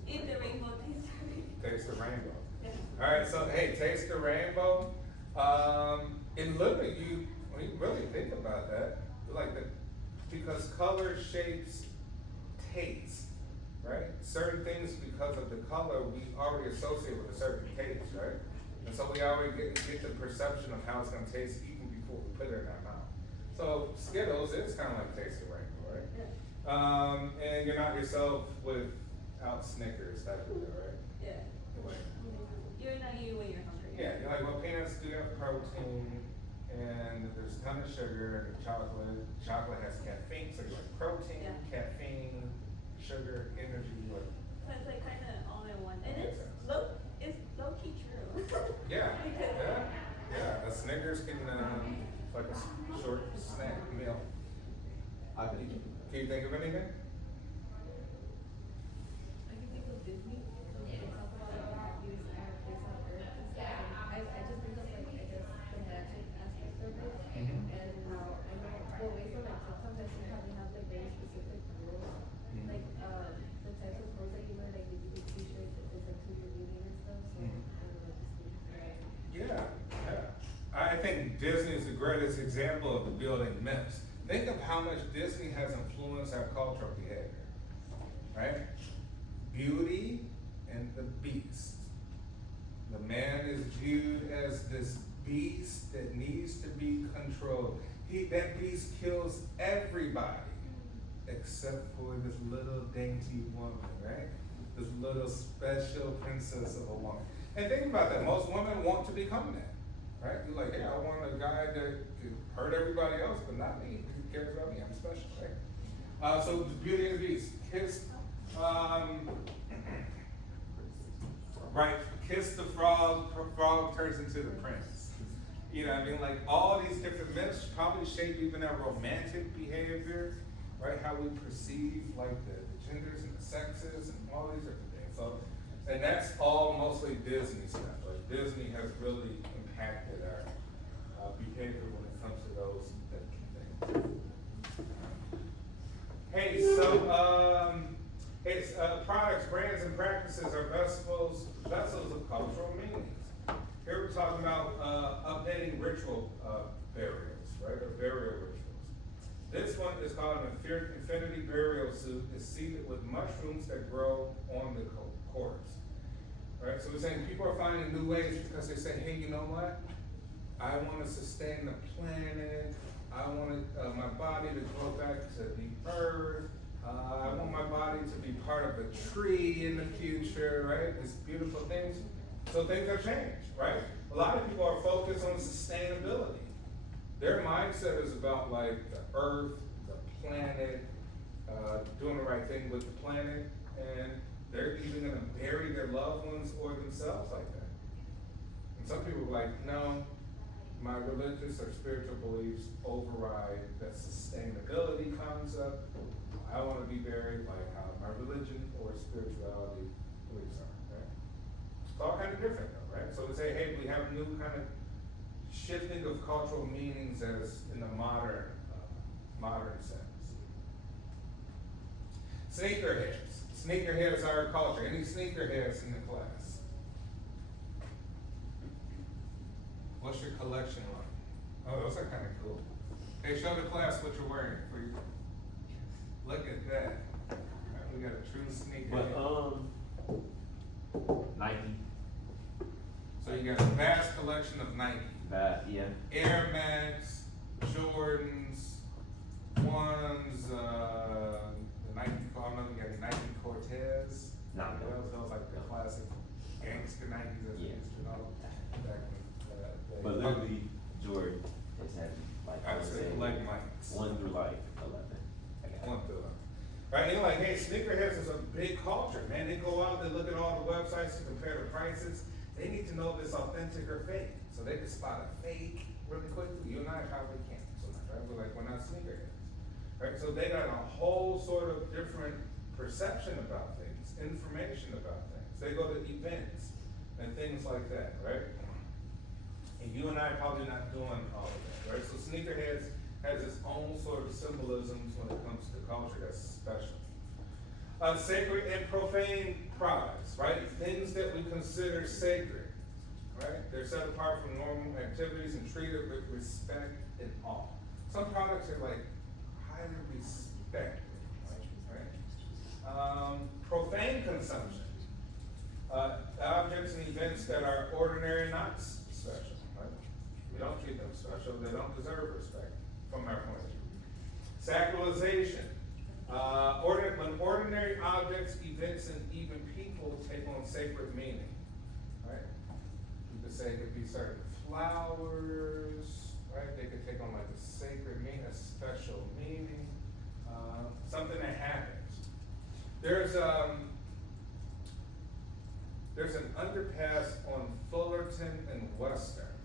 eat the rainbow, taste the rainbow. Taste the rainbow. Yeah. All right, so hey, taste the rainbow. And literally, when you really think about that, because color shapes taste, right? Certain things, because of the color, we already associate with a certain taste, right? And so we already get the perception of how it's gonna taste even before we put it in our mouth. So Skittles is kind of like Taste the Rainbow, right? Yeah. And you're not yourself without Snickers, type of deal, right? Yeah. Anyway. You're not you when you're hungry. Yeah, you're like, well, peanuts do have protein, and there's a ton of sugar, and chocolate has caffeine, so you're like protein, Yeah. caffeine, sugar, energy, like. So it's like kind of you think of anything? I can think of Disney, they talk about like the happiest place on earth and stuff, and I just think of like, I guess, the magic aspect of it, and how, I know, well, based on like TikTok, I see how they have like very specific rules, like, the types of clothes that you wear, like, if you get t-shirts, it's like to your meaning and stuff, so, I don't know, just think that. Yeah, yeah. I think Disney is the greatest example of the building myths. Think of how much Disney has influenced our cultural behavior, right? Beauty and the Beast. The man is viewed as this beast that needs to be controlled. That beast kills everybody except for this little dainty woman, right? This little special princess of a woman. And think about that, most women want to become that, right? You're like, hey, I want a guy that can hurt everybody else, but not me. Who cares about me? I'm special, right? So Beauty and the Beast, right, kiss the frog, frog turns into the prince. You know what I mean? Like all these different myths probably shape even our romantic behavior, right? How we perceive like the genders and the sexes and all these different things. So, and that's all mostly Disney stuff. Like Disney has really impacted our behavior when it comes to those different things. Hey, so it's products, brands, and practices are vessels of cultural meanings. Here we're talking about updating ritual burials, right, or burial rituals. This one is called an infinity burial suit. It's seeded with mushrooms that grow on the corpse. Right, so we're saying people are finding new ways because they say, hey, you know what? I want to sustain the planet. I want my body to grow back to the earth. I want my body to be part of a tree in the future, right? These beautiful things. So things have changed, right? A lot of people are focused on sustainability. Their mindset is about like the earth, the planet, doing the right thing with the planet, and they're even gonna bury their loved ones or themselves like that. And some people are like, no, my religious or spiritual beliefs override that sustainability concept. I wanna be buried like how my religion or spirituality beliefs are, right? It's all kind of different though, right? So we say, hey, we have new kind of shifting of cultural meanings as in the modern sense. Sneakerheads. Sneakerheads are our culture. Any sneakerheads in the class? What's your collection like? Oh, those are kind of cool. Hey, show the class what you're wearing for you. Look at that. All right, we got a true sneakerhead. But Nike. So you got a vast collection of Nike. Yeah. Air Max, Jordans, ones, the Nike, I don't know, you got the Nike Cortez. No. Those like the classic gangster Nikes that we used to know back in the day. But literally, Jordan has had like I would say like Mike's. 1 through like 11. I got it. 1 through 11. Right, and like, hey, sneakerheads is a big culture, man. They go out, they look at all the websites to compare the prices. They need to know if it's authentic or fake. So they can spot a fake really quickly. You and I probably can't so much, right? We're like, we're not sneakerheads. Right? So they got a whole sort of different perception about things, information about things. They go to events and things like that, right? And you and I are probably not doing all of that, right? So sneakerheads has its own sort of symbolisms when it comes to culture that's special. Sacred and profane products, right? Things that we consider sacred, right? They're set apart from normal activities and treated with respect and awe. Some products are like highly respected, right? Profane consumption. Objects and events that are ordinary and not special, right? We don't treat them special, they don't deserve respect from our point of view. Sacralization. When ordinary objects, events, and even people take on sacred meaning, right? You could say it could be certain flowers, right? They could take on like a sacred meaning, a special meaning, something that happens. There's an underpass on Fullerton and Western,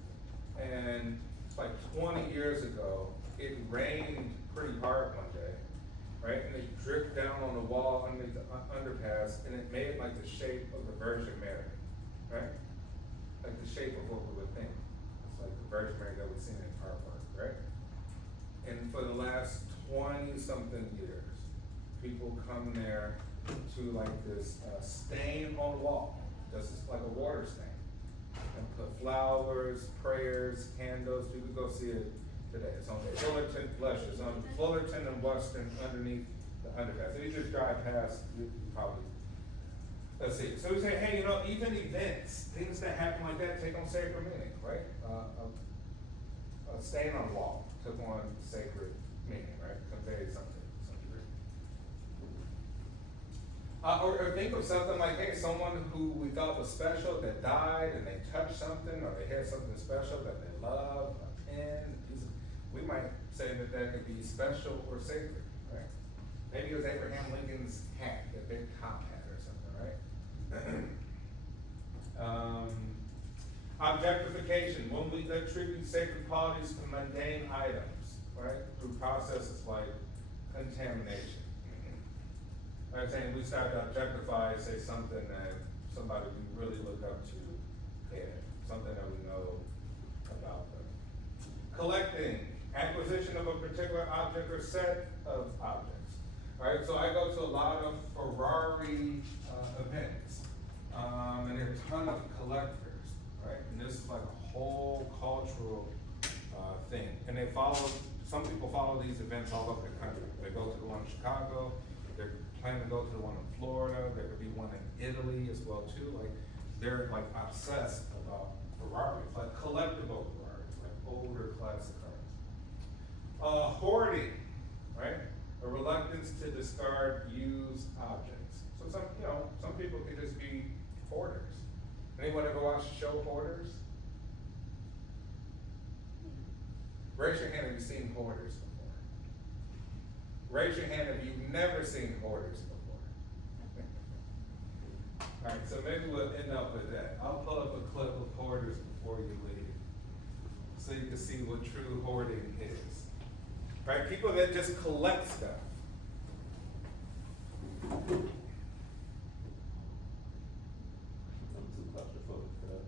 and like 20 years ago, it rained pretty hard one day. right? And they dripped down on the wall underneath the underpass, and it made like the shape of the Virgin Mary, right? Like the shape of what we would think. It's like the Virgin Mary that we've seen in artwork, right? And for the last 20-something years, people come there to like this stain on the wall, just like a water stain. And put flowers, prayers, candles. You can go see it today. It's on Fullerton, it's on Fullerton and Western underneath the underpass. If you just drive past, you probably, let's see. So we say, hey, you know, even events, things that happen like that take on sacred meaning, right? A stain on the wall took on sacred meaning, right? Conveyed something. Or think of something like, hey, someone who we thought was special that died and they touched something, or they had something special that they loved, a pen, a piece of, we might say that that could be special or sacred, right? Maybe it was Abraham Lincoln's hat, that big top hat or something, right? Objectification, when we attribute sacred qualities to mundane items, right? Through processes like contamination. I'm saying we start to objectify, say something that somebody we really look up to, something that we know about them. Collecting, acquisition of a particular object or set of objects. All right, so I go to a lot of Ferrari events, and there are a ton of collectors, right? And this is like a whole cultural thing. And they follow, some people follow these events all over the country. They go to the one in Chicago, they're planning to go to the one in Florida, there could be one in Italy as well too. Like, they're like obsessed about Ferraris, like collectible Ferraris, like older classic cars. Hoarding, right? A reluctance to discard used objects. So some people could just be hoarders. Anyone ever watch the show Hoarders? Raise your hand if you've seen Hoarders before. Raise your hand if you've never seen Hoarders before. All right, so maybe we'll end up with that. I'll pull up a clip of Hoarders before you leave, so you can see what true hoarding is. Right, people that just collect stuff. I'm too claustrophobic for that.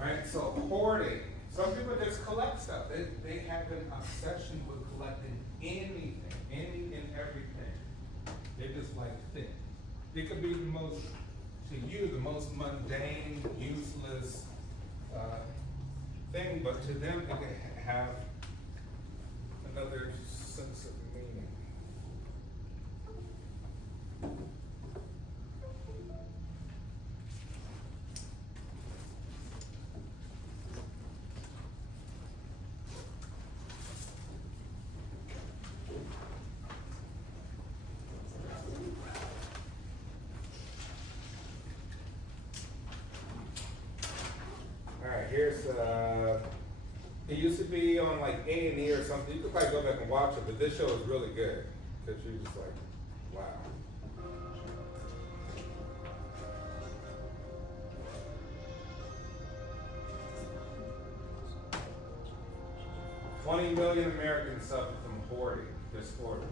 Right, so hoarding. Some people just collect stuff. They have an obsession with collecting anything, any and everything. They just like things. It could be the most, to you, the most mundane, useless thing, but to them it could have another sense of meaning. Here's, it used to be on like A&E or something. You could probably go back and watch it, but this show is really good. Because you're just like, wow. $20 million Americans suffer from hoarding disorder.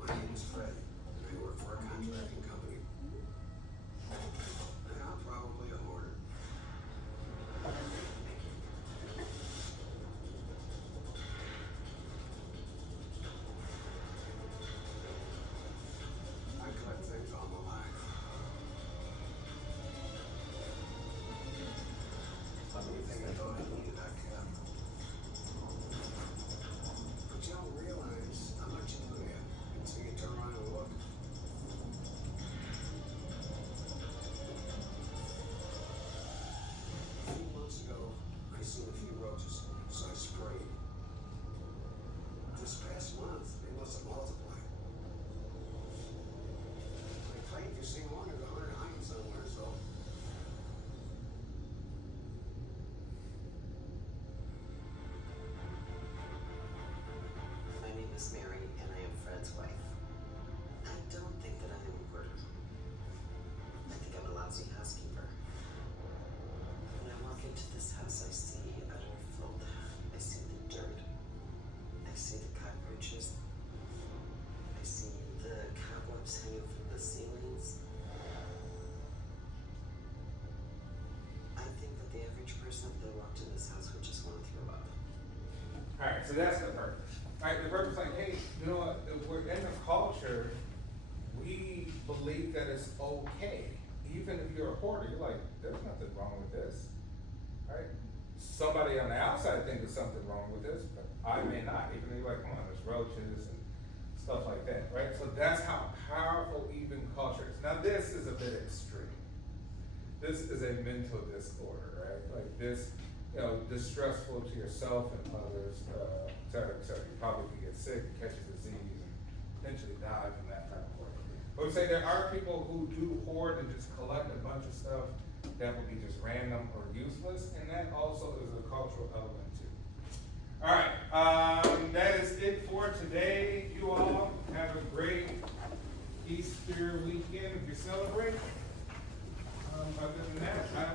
My name is Fred, and I work for a contracting company. I'm probably a hoarder. I collect things all my life. The average person, if they walked in this house, would just want to throw up. Alright, so that's the purpose. Alright, the purpose like, hey, you know what, if we're in a culture, we believe that it's okay. Even if you're a hoarder, you're like, there's nothing wrong with this, right? Somebody on the outside thinks there's something wrong with this, but I may not, even though you're like, come on, there's roaches and stuff like that, right? So that's how powerful even culture is. Now this is a bit extreme. This is a mental disorder, right? Like this, you know, distressful to yourself and others, so you probably can get sick and catch a disease and potentially die from that type of work. But we say there are people who do hoard and just collect a bunch of stuff that would be just random or useless, and that also is a cultural element too. All right, that is it for today. You all have a great Easter weekend if you celebrate. Other than that,